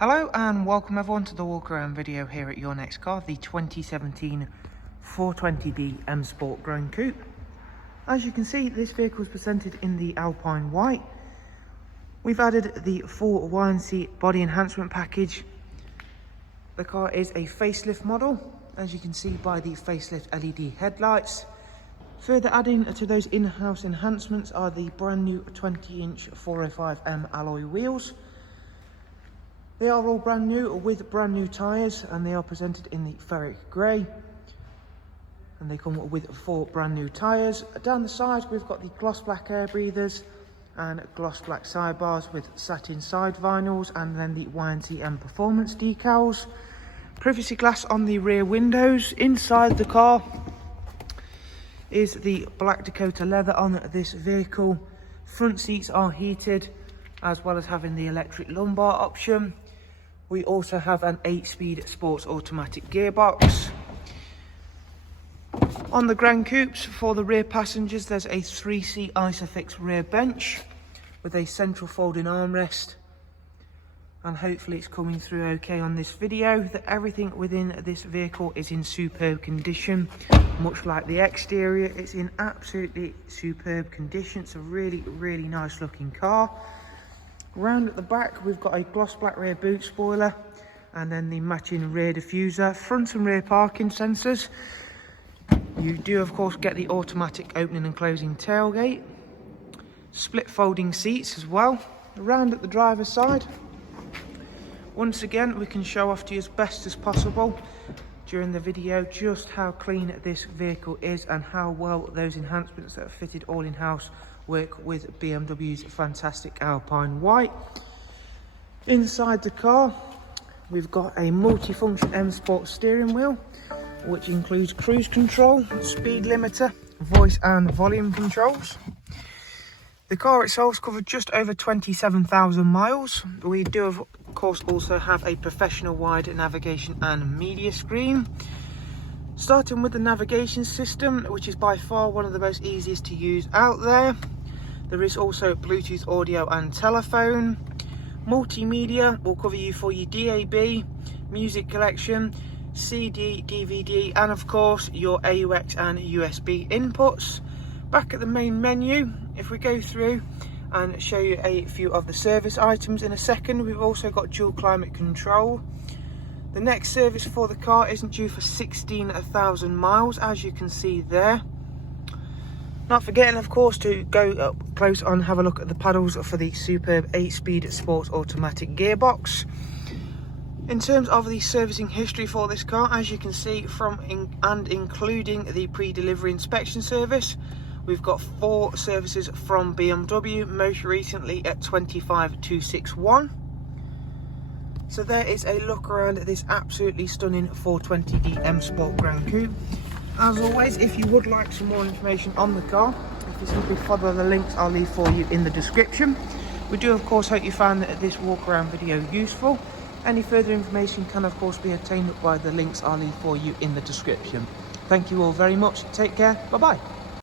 Hello and welcome everyone to the walk around video here at your next car, the 2017 420D M Sport GRAN COUPE. As you can see, this vehicle is presented in the Alpine White. We've added the full YNC body enhancement package. The car is a facelift model, as you can see by the facelift LED headlights. Further adding to those in-house enhancements are the brand new 20-inch 405M alloy wheels. They are all brand new with brand new tyres, and they are presented in the ferric grey. And they come with 4 brand new tyres. Down the side we've got the gloss black air breathers and gloss black sidebars with satin side vinyls, and then the YNC Mperformance decals. Privacy glass on the rear windows. Inside the car is the black Dakota leather on this vehicle. Front seats are heated, as well as having the electric lumbar option. We also have an 8-speed sports automatic gearbox. On the GRAN COUPEs, for the rear passengers, there's a 3-seat Isofix rear bench with a central folding armrest. And hopefully it's coming through okay on this video, that everything within this vehicle is in superb condition. Much like the exterior, it's in absolutely superb condition. It's a really nice looking car. Round at the back we've got a gloss black rear boot spoiler, and then the matching rear diffuser, front and rear parking sensors. You do of course get the automatic opening and closing tailgate, split folding seats as well. Around at the driver's side, once again we can show off to you as best as possible during the video just how clean this vehicle is and how well those enhancements that are fitted all in-house work with BMW's fantastic Alpine White. Inside the car we've got a multi-function M Sport steering wheel, which includes cruise control, speed limiter, voice and volume controls. The car itself's covered just over 27,000 miles. We do of course also have a professional wide navigation and media screen. Starting with the navigation system, which is by far one of the most easiest to use out there. There is also Bluetooth audio and telephone. Multimedia will cover you for your DAB, music collection, CD, DVD, and of course your AUX and USB inputs. Back at the main menu, if we go through and show you a few of the service items in a second, we've also got dual climate control. The next service for the car isn't due for 16,000 miles, as you can see there. Not forgetting of course to go up close and have a look at the paddles for the superb 8-speed sports automatic gearbox. In terms of the servicing history for this car, as you can see including the pre-delivery inspection service, we've got 4 services from BMW, most recently at 25261. So there is a look around at this absolutely stunning 420D M Sport GRAN COUPE. As always, if you would like some more information on the car, if you simply follow the links I'll leave for you in the description. We do of course hope you found this walk around video useful. Any further information can of course be obtained by the links I'll leave for you in the description. Thank you all very much. Take care. Bye bye.